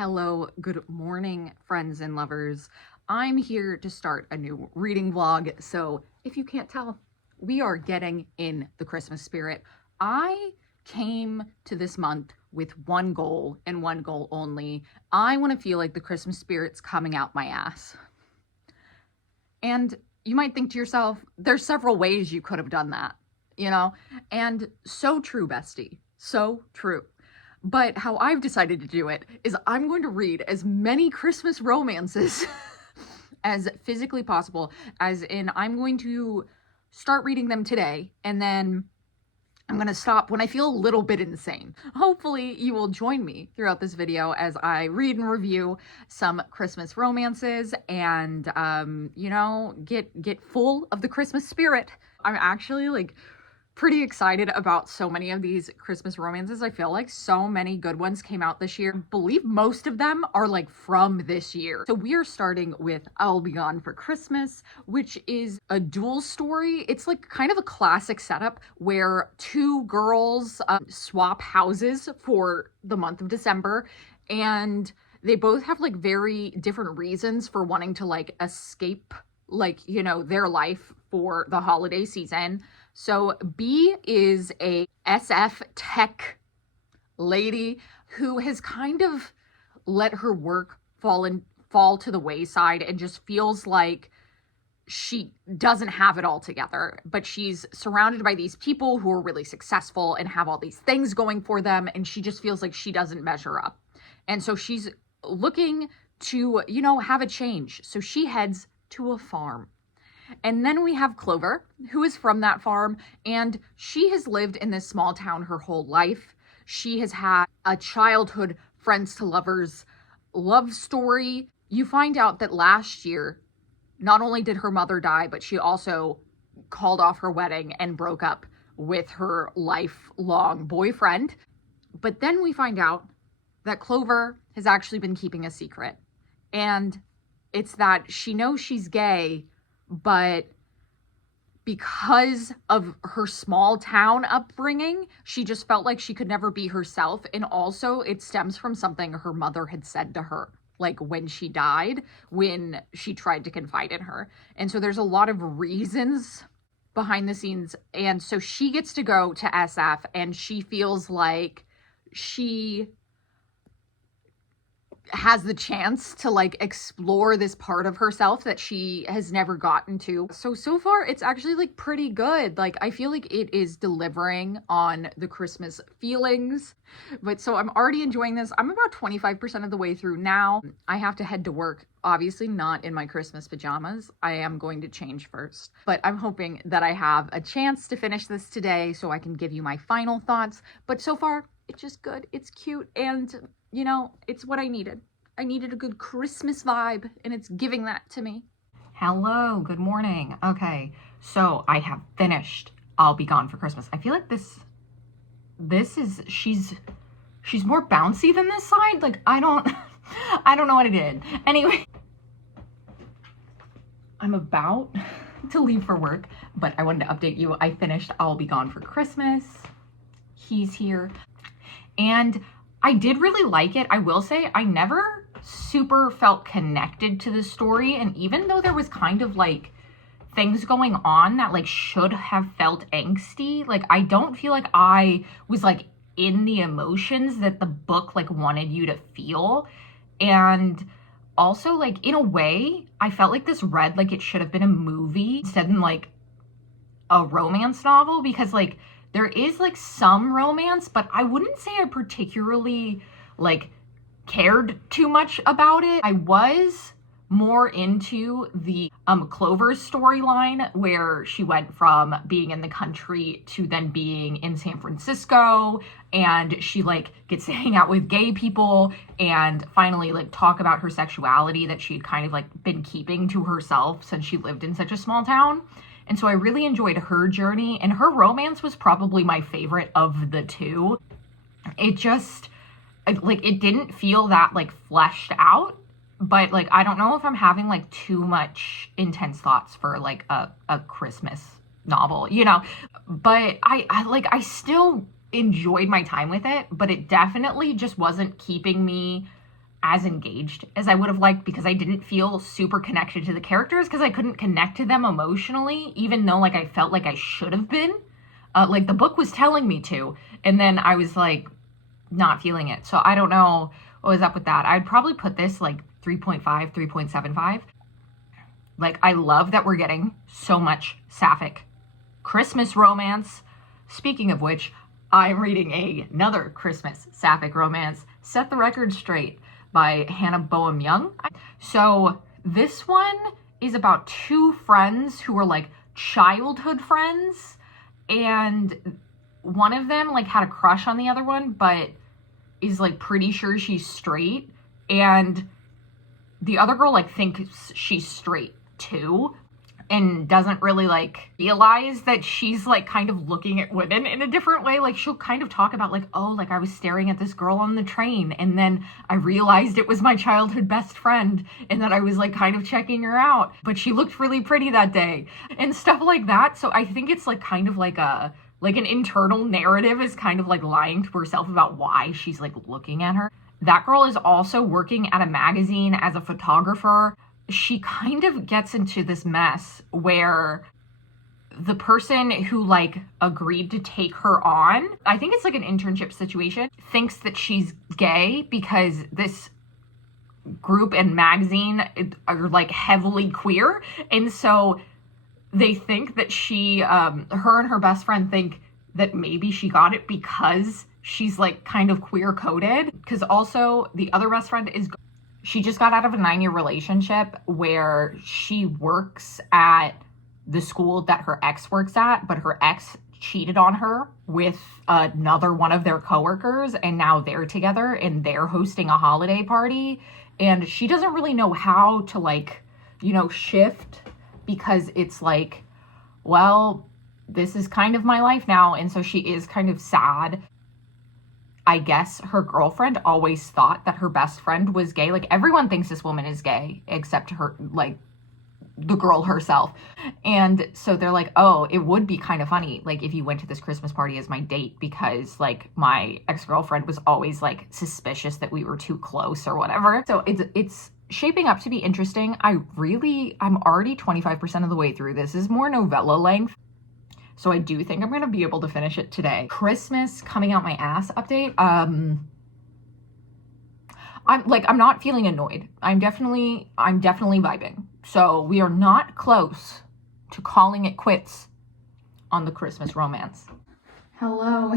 Hello, good morning, friends and lovers. I'm here to start a new reading vlog. So if you can't tell, we are getting in the Christmas spirit. I came to this month with one goal and one goal only. I want to feel like the Christmas spirit's coming out my ass. And you might think to yourself, there's several ways you could have done that, And so true, bestie. So true. But how I've decided to do it is I'm going to read as many Christmas romances as physically possible, as in I'm going to start reading them today, and then I'm going to stop when I feel a little bit insane. Hopefully you will join me throughout this video as I read and review some Christmas romances and, get full of the Christmas spirit. I'm actually pretty excited about so many of these Christmas romances. I feel like so many good ones came out this year. I believe most of them are from this year. So we are starting with I'll Be Gone for Christmas, which is a dual story. It's kind of a classic setup where two girls swap houses for the month of December, and they both have very different reasons for wanting to escape their life for the holiday season. So B is a SF tech lady who has kind of let her work fall to the wayside and just feels like she doesn't have it all together, but she's surrounded by these people who are really successful and have all these things going for them, and she just feels like she doesn't measure up. And so she's looking to, have a change. So she heads to a farm. And then we have Clover, who is from that farm, and she has lived in this small town her whole life. She has had a childhood friends to lovers love story. You find out that last year, not only did her mother die, but she also called off her wedding and broke up with her lifelong boyfriend. But then we find out that Clover has actually been keeping a secret. And it's that she knows she's gay, but because of her small town upbringing, she just felt like she could never be herself. And also it stems from something her mother had said to her, when she died, when she tried to confide in her. And so there's a lot of reasons behind the scenes. And so she gets to go to SF, and she feels like she has the chance to explore this part of herself that she has never gotten to. So far it's actually pretty good. I feel like it is delivering on the Christmas feelings. But so I'm already enjoying this. I'm about 25% of the way through now. I have to head to work, obviously not in my Christmas pajamas. I am going to change first, but I'm hoping that I have a chance to finish this today so I can give you my final thoughts. But so far it's just good. It's cute, and it's what I needed. I needed a good Christmas vibe, and it's giving that to me. Hello, good morning. Okay, so I have finished I'll Be Gone for Christmas. I feel like she's more bouncy than this side. I don't know what I did. Anyway, I'm about to leave for work, but I wanted to update you. I finished I'll Be Gone for Christmas. He's here. And I did really like it. I will say I never super felt connected to the story. And even though there was kind of things going on that should have felt angsty, I don't feel like I was in the emotions that the book wanted you to feel. And also in a way, I felt like this read it should have been a movie instead of a romance novel, because there is some romance, but I wouldn't say I particularly cared too much about it. I was more into the Clover's storyline, where she went from being in the country to then being in San Francisco, and she gets to hang out with gay people and finally talk about her sexuality that she'd kind of been keeping to herself since she lived in such a small town. And so I really enjoyed her journey, and her romance was probably my favorite of the two. It just, it didn't feel that, fleshed out, but, I don't know if I'm having, too much intense thoughts for, a Christmas novel, But I still enjoyed my time with it, but it definitely just wasn't keeping me as engaged as I would have liked, because I didn't feel super connected to the characters, because I couldn't connect to them emotionally, even though like I felt like I should have been. Like the book was telling me to, and then I was like not feeling it. So I don't know what was up with that. I'd probably put this like 3.5, 3.75. Like, I love that we're getting so much sapphic Christmas romance. Speaking of which, I'm reading another Christmas sapphic romance, Set the Record Straight by Hannah Boehm Young. So this one is about two friends who are like childhood friends, and one of them like had a crush on the other one, but is like pretty sure she's straight, and the other girl like thinks she's straight too, and doesn't really like realize that she's like kind of looking at women in a different way. Like she'll kind of talk about like, oh, like I was staring at this girl on the train, and then I realized it was my childhood best friend, and that I was like kind of checking her out, but she looked really pretty that day, and stuff like that. So I think it's like kind of like an internal narrative is kind of like lying to herself about why she's like looking at her. That girl is also working at a magazine as a photographer. She kind of gets into this mess where the person who like agreed to take her on, I think it's like an internship situation, thinks that she's gay because this group and magazine are like heavily queer. And so they think that her and her best friend think that maybe she got it because she's like kind of queer coded. Because also the other best friend she just got out of a 9-year relationship where she works at the school that her ex works at, but her ex cheated on her with another one of their coworkers, and now they're together and they're hosting a holiday party, and she doesn't really know how to like, shift, because it's like, well, this is kind of my life now. And so she is kind of sad. I guess her girlfriend always thought that her best friend was gay. Like everyone thinks this woman is gay except her, like the girl herself. And so they're like, oh, it would be kind of funny like if you went to this Christmas party as my date, because like my ex-girlfriend was always like suspicious that we were too close or whatever. So it's shaping up to be interesting. I'm already 25% of the way through. This is more novella length, so I do think I'm gonna be able to finish it today. Christmas coming out my ass update. I'm not feeling annoyed. I'm definitely vibing. So we are not close to calling it quits on the Christmas romance. Hello.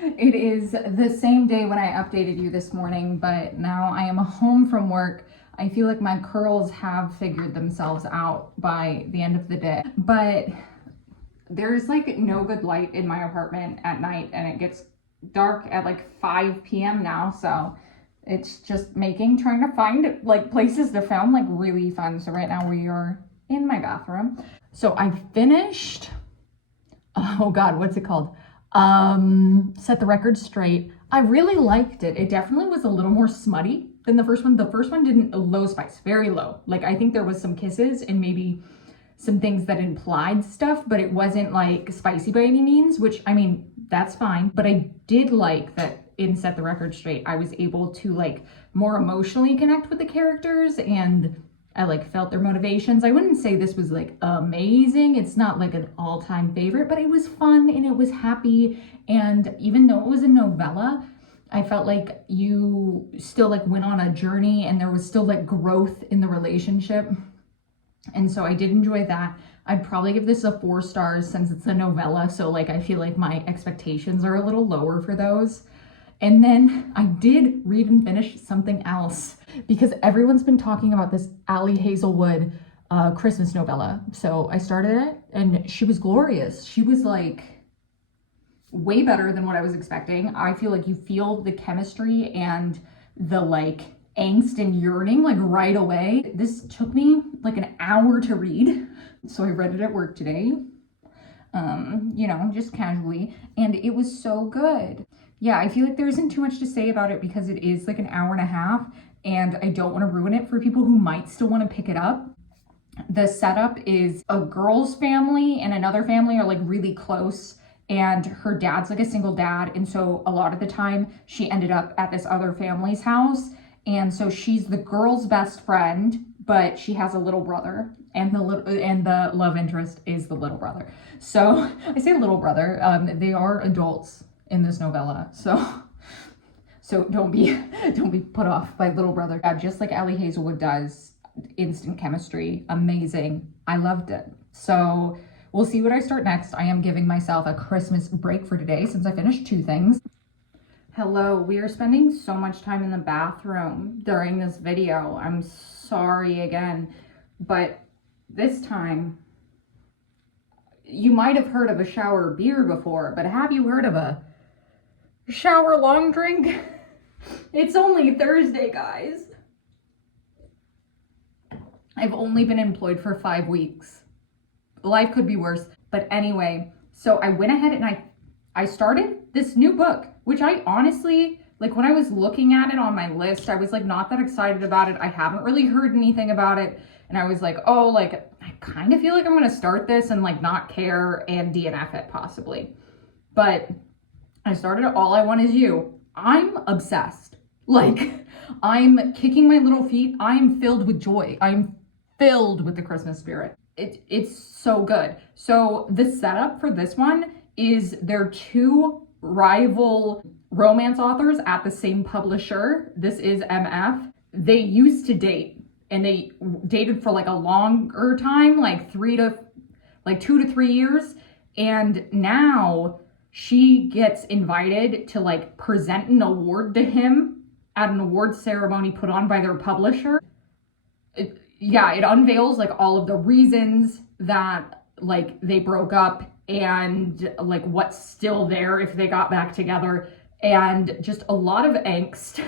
It is the same day when I updated you this morning, but now I am home from work. I feel like my curls have figured themselves out by the end of the day, but there's like no good light in my apartment at night, and it gets dark at like 5 p.m. now, so it's just trying to find like places to film like really fun. So right now we are in my bathroom. So I finished, oh God, what's it called? Set the Record Straight. I really liked it. It definitely was a little more smutty than the first one. The first one didn't, low spice, very low. Like I think there was some kisses and maybe some things that implied stuff, but it wasn't like spicy by any means, which I mean, that's fine. But I did like that in Set the Record Straight, I was able to like more emotionally connect with the characters, and I like felt their motivations. I wouldn't say this was like amazing. It's not like an all-time favorite, but it was fun and it was happy. And even though it was a novella, I felt like you still like went on a journey and there was still like growth in the relationship. And so I did enjoy that. I'd probably give this a 4 stars since it's a novella. So like, I feel like my expectations are a little lower for those. And then I did read and finish something else because everyone's been talking about this Ali Hazelwood Christmas novella. So I started it and she was glorious. She was like way better than what I was expecting. I feel like you feel the chemistry and the like angst and yearning like right away. This took me like an hour to read. So I read it at work today, just casually, and it was so good. Yeah, I feel like there isn't too much to say about it because it is like an hour and a half, and I don't want to ruin it for people who might still want to pick it up. The setup is a girl's family and another family are like really close, and her dad's like a single dad, and so a lot of the time she ended up at this other family's house, And so she's the girl's best friend, but she has a little brother, and the love interest is the little brother. So I say little brother. They are adults in this novella, so don't be put off by little brother. Just like Ellie Hazelwood does, instant chemistry, amazing. I loved it. So we'll see what I start next. I am giving myself a Christmas break for today since I finished 2 things. Hello, we are spending so much time in the bathroom during this video. I'm sorry again, but this time, you might have heard of a shower beer before, but have you heard of a shower long drink? It's only Thursday, guys. I've only been employed for 5 weeks. Life could be worse. But anyway, so I went ahead and I started this new book, which I honestly, like when I was looking at it on my list, I was like not that excited about it. I haven't really heard anything about it. And I was like, oh, like I kind of feel like I'm going to start this and like not care and DNF it possibly. But I started All I Want Is You. I'm obsessed. Like I'm kicking my little feet. I am filled with joy. I'm filled with the Christmas spirit. It's so good. So the setup for this one is they're 2 rival romance authors at the same publisher. This is MF. They used to date, and they dated for like a longer time, like 2 to 3 years. And now she gets invited to like present an award to him at an award ceremony put on by their publisher. It unveils like all of the reasons that like they broke up and like what's still there if they got back together, and just a lot of angst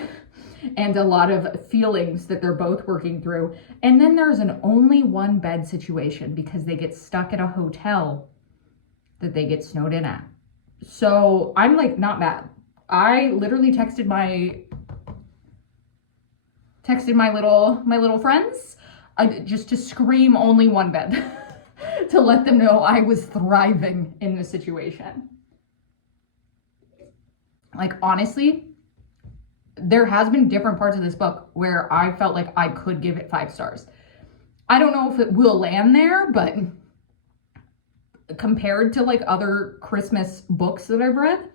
and a lot of feelings that they're both working through. And then there's an only one bed situation because they get stuck at a hotel that they get snowed in at. So I'm like not mad. I literally texted my little friends just to scream only one bed to let them know I was thriving in the situation. Like honestly, there has been different parts of this book where I felt like I could give it 5 stars. I don't know if it will land there, but compared to like other Christmas books that I've read,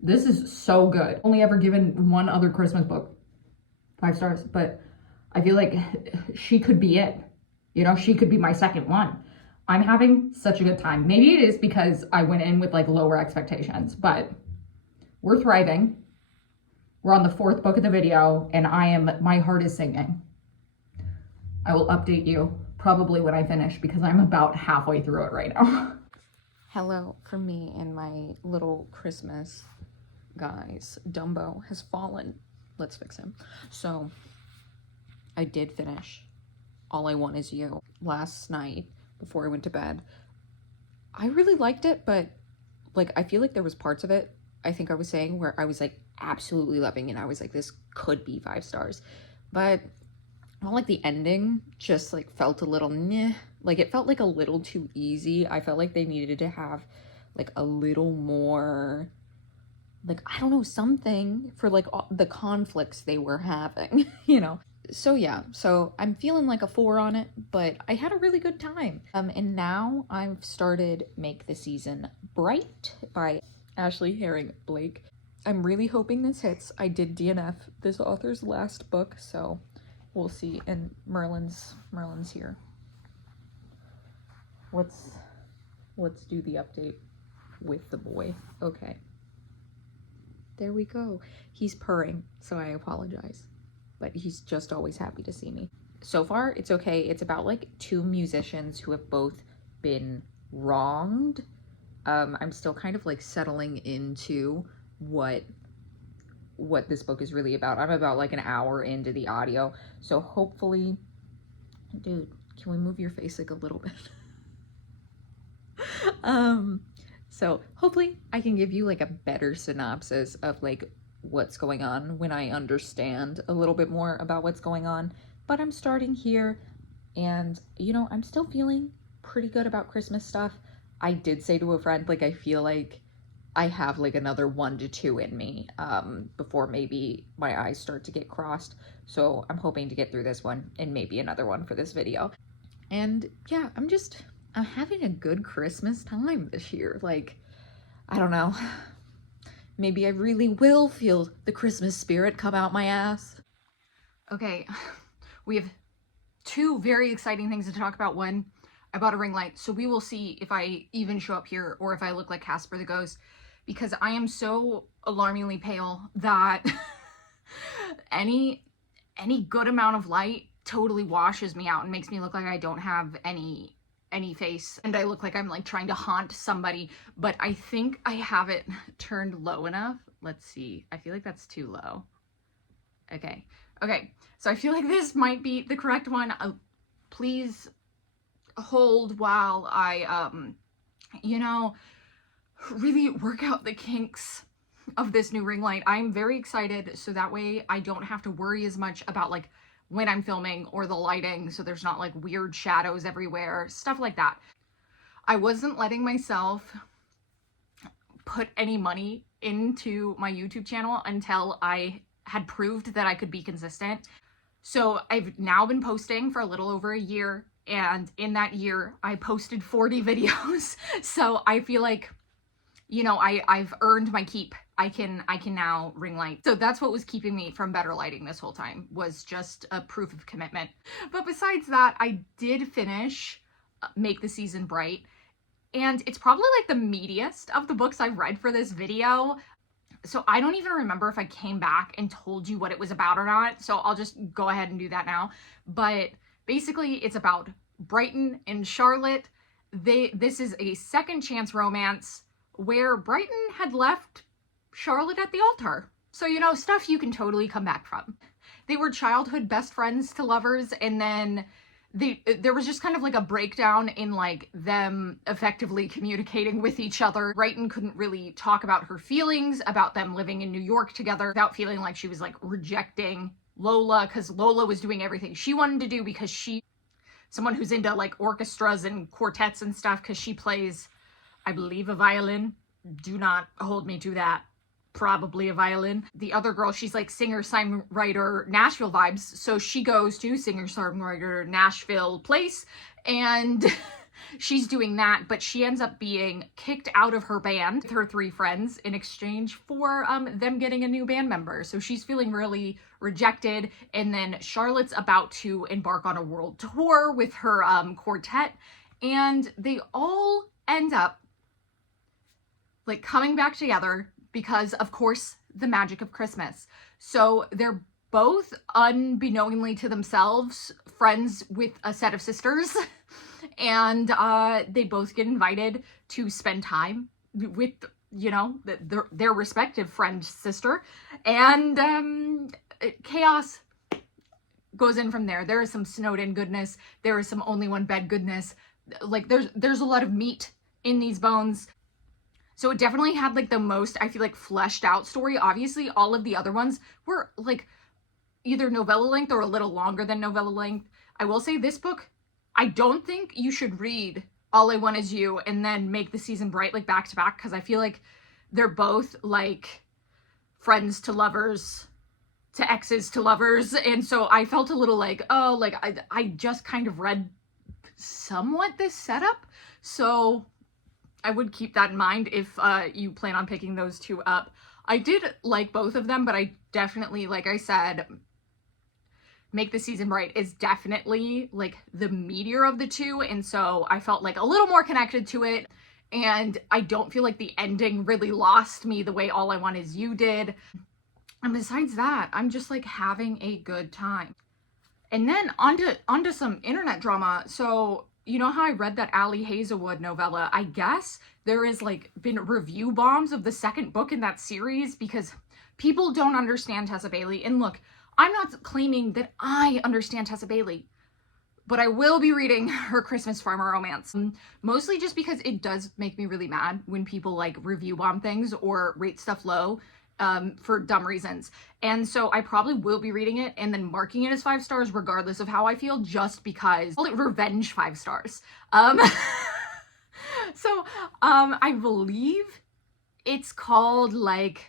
this is so good. Only ever given one other Christmas book 5 stars, but I feel like she could be it. You know, she could be my second one. I'm having such a good time. Maybe it is because I went in with like lower expectations, but we're thriving. We're on the 4th book of the video, and my heart is singing. I will update you probably when I finish because I'm about halfway through it right now. Hello from me and my little Christmas guys. Dumbo has fallen. Let's fix him. So I did finish All I Want Is You last night before I went to bed. I really liked it, but like I feel like there was parts of it, I think I was saying, where I was like absolutely loving it. I was like, this could be 5 stars. But I don't like the ending just like felt a little meh. Like it felt like a little too easy. I felt like they needed to have like a little more, like, I don't know, something for like the conflicts they were having, you know? So yeah, so I'm feeling like a 4 on it, but I had a really good time. And now I've started Make the Season Bright by Ashley Herring Blake. I'm really hoping this hits. I did DNF this author's last book, so we'll see. And Merlin's here. Let's do the update with the boy. Okay. There we go. He's purring, so I apologize. But he's just always happy to see me. So far, it's okay. It's about like 2 musicians who have both been wronged. I'm still kind of like settling into what this book is really about. I'm about like an hour into the audio. So hopefully, dude, can we move your face like a little bit? So hopefully I can give you like a better synopsis of like what's going on when I understand a little bit more about what's going on. But I'm starting here, and you know, I'm still feeling pretty good about Christmas stuff. I did say to a friend, like, I feel like I have like another 1 to 2 in me before maybe my eyes start to get crossed. So I'm hoping to get through this one and maybe another one for this video. And yeah, I'm having a good Christmas time this year. Like, I don't know. Maybe I really will feel the Christmas spirit come out my ass. Okay, we have 2 very exciting things to talk about. One, I bought a ring light, so we will see if I even show up here or if I look like Casper the Ghost, because I am so alarmingly pale that any good amount of light totally washes me out and makes me look like I don't have any face, and I look like I'm like trying to haunt somebody. But I think I have it turned low enough. Let's see. I feel like that's too low. Okay, so I feel like this might be the correct one. Please hold while I you know, really work out the kinks of this new ring light. I'm very excited, so that way I don't have to worry as much about like when I'm filming or the lighting, so there's not like weird shadows everywhere, stuff like that. I wasn't letting myself put any money into my YouTube channel until I had proved that I could be consistent. So I've now been posting for a little over a year, and in that year I posted 40 videos. So I feel like, you know, I've earned my keep. I can now ring light. So that's what was keeping me from better lighting this whole time, was just a proof of commitment. But besides that, I did finish Make the Season Bright, and it's probably like the meatiest of the books I've read for this video. So I don't even remember if I came back and told you what it was about or not. So I'll just go ahead and do that now. But basically it's about Brighton and Charlotte. This is a second chance romance where Brighton had left Charlotte at the altar. So, you know, stuff you can totally come back from. They were childhood best friends to lovers, and then there was just kind of like a breakdown in like them effectively communicating with each other. Brighton couldn't really talk about her feelings about them living in New York together without feeling like she was like rejecting Lola, because Lola was doing everything she wanted to do, because she's someone who's into like orchestras and quartets and stuff, because she plays, I believe, a violin. Do not hold me to that. Probably a violin. The other girl, she's like singer-songwriter Nashville vibes, so she goes to singer-songwriter Nashville place, and she's doing that, but she ends up being kicked out of her band with her 3 friends in exchange for them getting a new band member. So she's feeling really rejected, and then Charlotte's about to embark on a world tour with her quartet, and they all end up like coming back together because, of course, the magic of Christmas. So they're both, unbeknowingly to themselves, friends with a set of sisters, and they both get invited to spend time with, you know, their respective friend sister, and chaos goes in from there. There is some snowed in goodness. There is some only one bed goodness. Like there's a lot of meat in these bones. So it definitely had like the most, I feel like, fleshed out story. Obviously, all of the other ones were like either novella length or a little longer than novella length. I will say this book, I don't think you should read All I Want Is You and then Make the Season Bright like back to back, because I feel like they're both like friends to lovers to exes to lovers. And so I felt a little like, oh, like I just kind of read somewhat this setup. So I would keep that in mind if you plan on picking those 2 up. I did like both of them, but I definitely, like I said, Make the Season Bright is definitely like the meatier of the 2, and so I felt like a little more connected to it, and I don't feel like the ending really lost me the way All I Want Is You did. And besides that, I'm just like having a good time. And then onto some internet drama. So you know how I read that Ali Hazelwood novella? I guess there is like been review bombs of the second book in that series because people don't understand Tessa Bailey. And look, I'm not claiming that I understand Tessa Bailey, but I will be reading her Christmas Farmer romance. Mostly just because it does make me really mad when people like review bomb things or rate stuff low for dumb reasons. And so I probably will be reading it and then marking it as 5 stars regardless of how I feel, just because. Call it revenge 5 stars. So I believe It's called like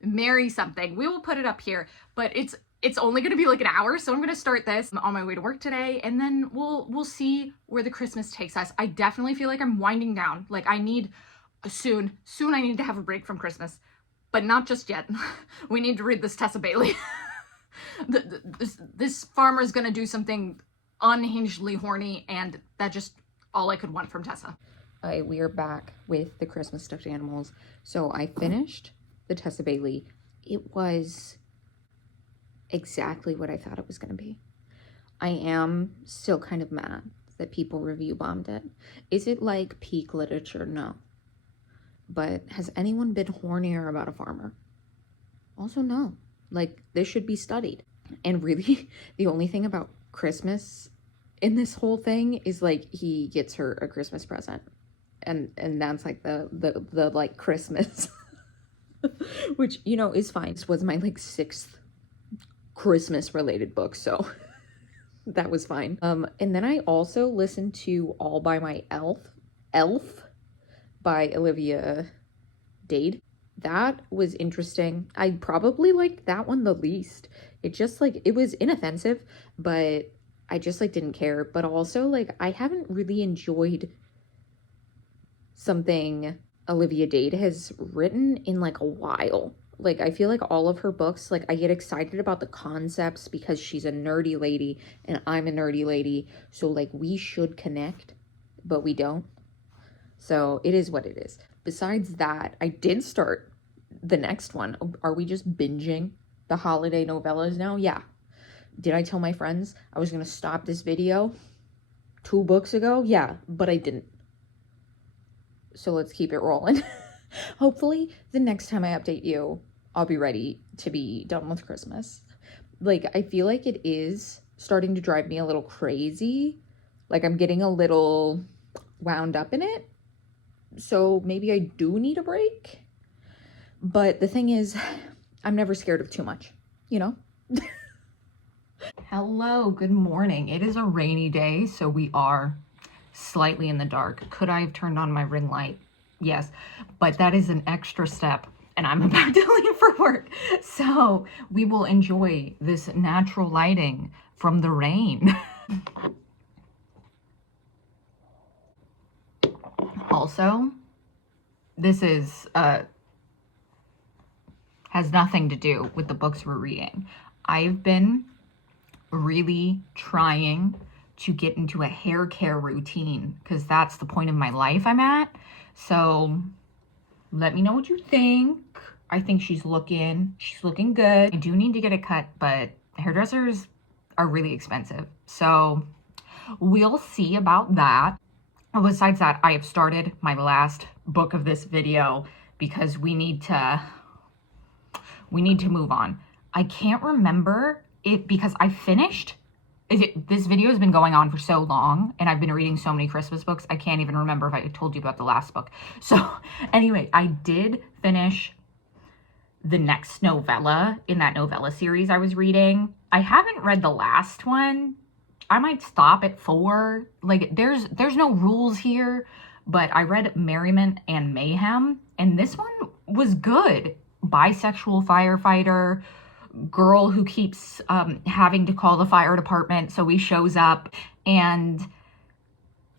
Mary something. We will put it up here, but it's only going to be like an hour, so I'm going to start this on my way to work today, and then we'll see where the Christmas takes us. I definitely feel like I'm winding down. Like I need soon I need to have a break from Christmas, but not just yet. We need to read this Tessa Bailey. This farmer is going to do something unhingedly horny, and that just all I could want from Tessa. We are back with the Christmas stuffed animals. So I finished the Tessa Bailey. It was exactly what I thought it was going to be. I am still kind of mad that people review bombed it. Is it like peak literature? No. But has anyone been hornier about a farmer? Also, no. Like, this should be studied. And really, the only thing about Christmas in this whole thing is like he gets her a Christmas present. And that's like the like Christmas. Which, you know, is fine. This was my like 6th Christmas related book, so that was fine. And then I also listened to All by My Elf by Olivia Dade. That was interesting. I probably liked that one the least. It just like, it was inoffensive, but I just like didn't care. But also like, I haven't really enjoyed something Olivia Dade has written in like a while. Like, I feel like all of her books, like, I get excited about the concepts because she's a nerdy lady and I'm a nerdy lady. So, like, we should connect, but we don't. So, it is what it is. Besides that, I did start the next one. Are we just binging the holiday novellas now? Yeah. Did I tell my friends I was going to stop this video 2 books ago? Yeah, but I didn't. So, let's keep it rolling. Hopefully, the next time I update you, I'll be ready to be done with Christmas. Like, I feel like it is starting to drive me a little crazy. Like, I'm getting a little wound up in it. So, maybe I do need a break. But the thing is, I'm never scared of too much, you know? Hello, good morning. It is a rainy day, so we are slightly in the dark. Could I have turned on my ring light? Yes, but that is an extra step and I'm about to leave for work. So we will enjoy this natural lighting from the rain. Also, this is, has nothing to do with the books we're reading. I've been really trying to get into a hair care routine because that's the point of my life I'm at. So let me know what you think. I think she's looking good. I do need to get it cut, but hairdressers are really expensive. So we'll see about that. Besides that, I have started my last book of this video because we need to move on. I can't remember it because I finished this video has been going on for so long and I've been reading so many Christmas books. I can't even remember if I told you about the last book. So anyway, I did finish the next novella in that novella series I was reading. I haven't read the last one. I might stop at 4. Like there's no rules here, but I read Merriment and Mayhem and this one was good. Bisexual firefighter, girl who keeps having to call the fire department, so he shows up, and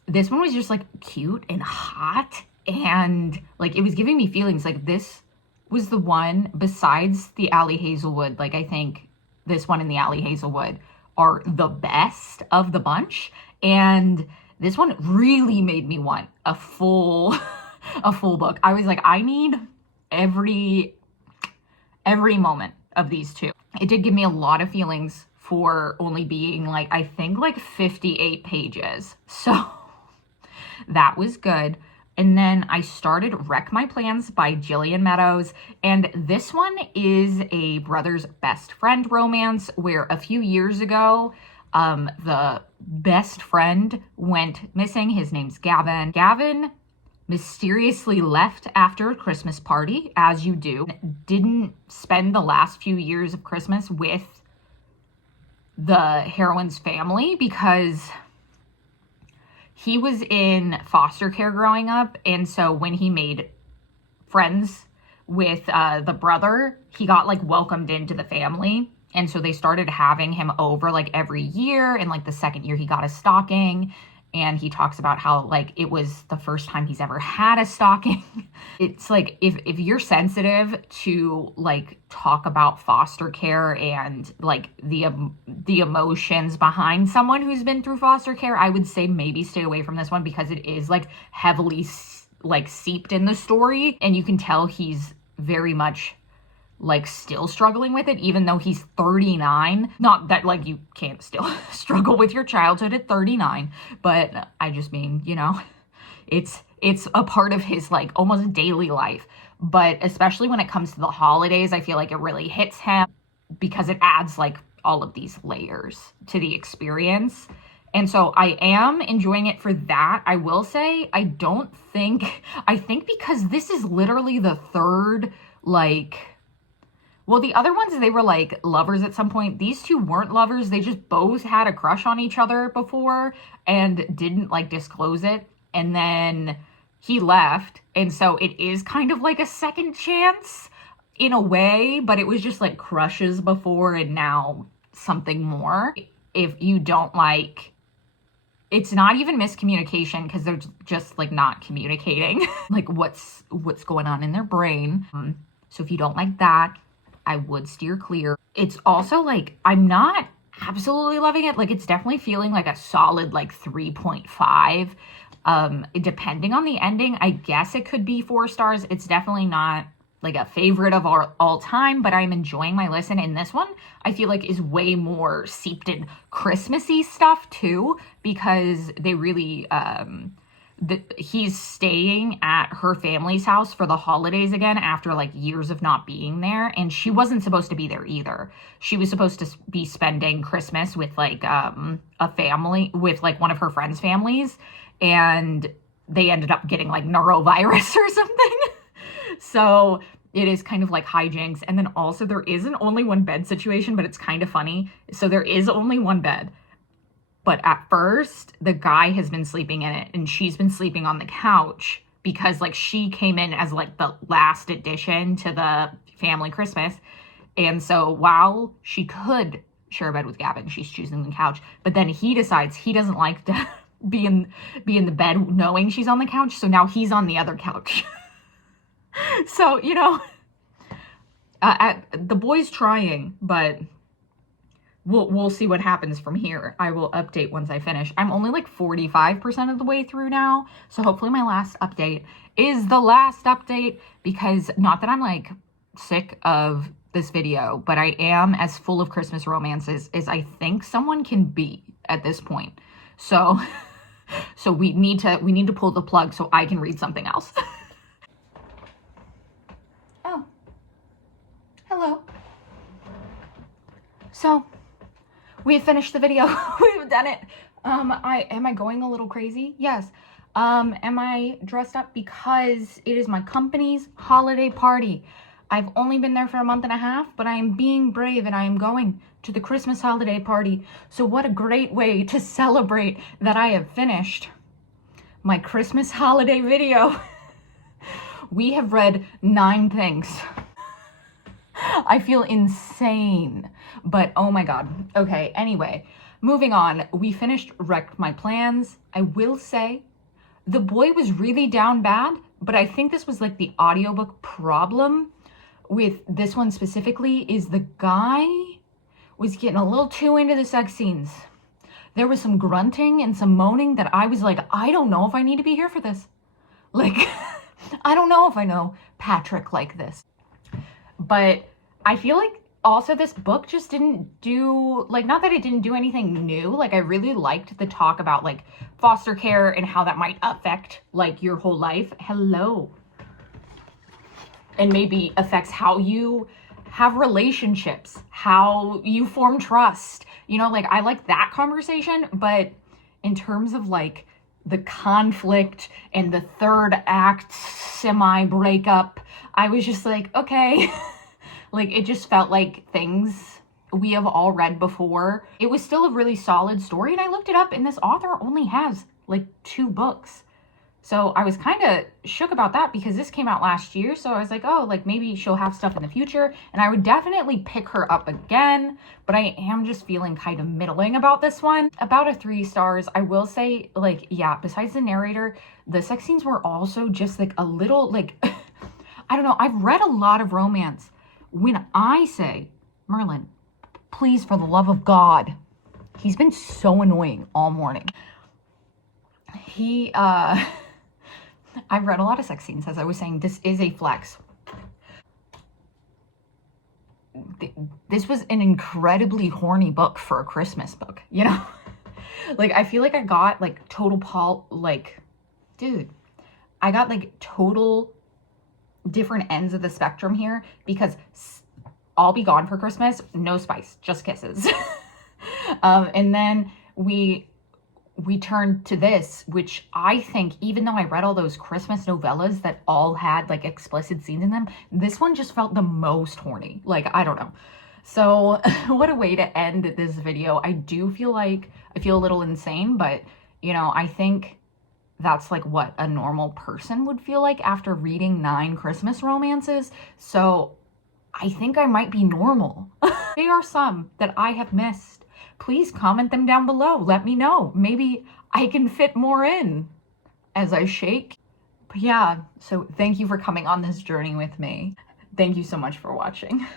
this one was just like cute and hot, and like it was giving me feelings. Like this was the one besides the Allie Hazelwood. Like I think this one and the Allie Hazelwood are the best of the bunch, and this one really made me want a full book. I was like, I need every moment of these two. It did give me a lot of feelings for only being like, I think like 58 pages. So that was good. And then I started Wreck My Plans by Jillian Meadows. And this one is a brother's best friend romance where a few years ago, the best friend went missing. His name's Gavin. Gavin mysteriously left after a Christmas party, as you do. Didn't spend the last few years of Christmas with the heroine's family because he was in foster care growing up. And so when he made friends with the brother. He got like welcomed into the family. And so they started having him over like every year. And like the second year he got a stocking. And he talks about how like it was the first time he's ever had a stocking. It's like if you're sensitive to like talk about foster care and like the emotions behind someone who's been through foster care, I would say maybe stay away from this one, because it is like heavily like seeped in the story, and you can tell he's very much like still struggling with it, even though he's 39. Not that like you can't still struggle with your childhood at 39, but I just mean, you know, it's a part of his like almost daily life. But especially when it comes to the holidays, I feel like it really hits him, because it adds like all of these layers to the experience. And so I am enjoying it for that. I will say, I think because this is literally the third, like, well, the other ones, they were like lovers at some point. These two weren't lovers. They just both had a crush on each other before and didn't like disclose it. And then he left. And so it is kind of like a second chance in a way, but it was just like crushes before and now something more. If you don't like, it's not even miscommunication, because they're just like not communicating like what's going on in their brain. So if you don't like that, I would steer clear. It's also like, I'm not absolutely loving it. Like, it's definitely feeling like a solid like 3.5. Depending on the ending, I guess it could be 4 stars. It's definitely not like a favorite of all time, but I'm enjoying my listen. And this one, I feel like, is way more seeped in Christmassy stuff too, because they really, he's staying at her family's house for the holidays again after like years of not being there, and she wasn't supposed to be there either. She was supposed to be spending Christmas with like a family, with like one of her friends' families, and they ended up getting like norovirus or something. So it is kind of like hijinks. And then also there is an only one bed situation, but it's kind of funny. So there is only one bed. But at first, the guy has been sleeping in it, and she's been sleeping on the couch, because like she came in as like the last addition to the family Christmas. And so while she could share a bed with Gavin, she's choosing the couch. But then he decides he doesn't like to be in the bed knowing she's on the couch. So now he's on the other couch. So, you know, the boy's trying, but we'll see what happens from here. I will update once I finish. I'm only like 45% of the way through now. So hopefully my last update is the last update, because not that I'm like sick of this video, but I am as full of Christmas romances as I think someone can be at this point. So we need to pull the plug so I can read something else. Oh. Hello. So we have finished the video. We've done it. Am I going a little crazy? Yes. Am I dressed up because it is my company's holiday party? I've only been there for a month and a half, but I am being brave and I am going to the Christmas holiday party. So what a great way to celebrate that I have finished my Christmas holiday video. We have read 9 things. I feel insane, but oh my God. Okay, anyway, moving on. We finished Wrecked My Plans. I will say the boy was really down bad, but I think this was like the audiobook problem with this one specifically, is the guy was getting a little too into the sex scenes. There was some grunting and some moaning that I was like, I don't know if I need to be here for this. Like, I don't know if I know Patrick like this. But I feel like also this book just didn't do, like, not that it didn't do anything new. Like, I really liked the talk about like foster care and how that might affect like your whole life. Hello. And maybe affects how you have relationships, how you form trust. You know, like, I like that conversation, but in terms of like the conflict and the third act semi-breakup, I was just like, okay. Like, it just felt like things we have all read before. It was still a really solid story, and I looked it up, and this author only has like 2 books. So I was kind of shook about that because this came out last year. So I was like, oh, like maybe she'll have stuff in the future. And I would definitely pick her up again. But I am just feeling kind of middling about this one. About a 3 stars. I will say, like, yeah, besides the narrator, the sex scenes were also just like a little, like, I don't know. I've read a lot of romance. When I say, Merlin, please, for the love of God, he's been so annoying all morning. I've read a lot of sex scenes, as I was saying. This is a flex. This was an incredibly horny book for a Christmas book, you know? Like, I feel like I got, like, total dude, I got, like, total different ends of the spectrum here because I'll Be Gone for Christmas, no spice, just kisses. And then we turned to this, which I think, even though I read all those Christmas novellas that all had like explicit scenes in them, this one just felt the most horny. Like, I don't know. So what a way to end this video. I do feel like I feel a little insane, but you know, I think that's like what a normal person would feel like after reading 9 Christmas romances. So I think I might be normal. There are some that I have missed. Please comment them down below. Let me know. Maybe I can fit more in as I shake. But yeah, so thank you for coming on this journey with me. Thank you so much for watching.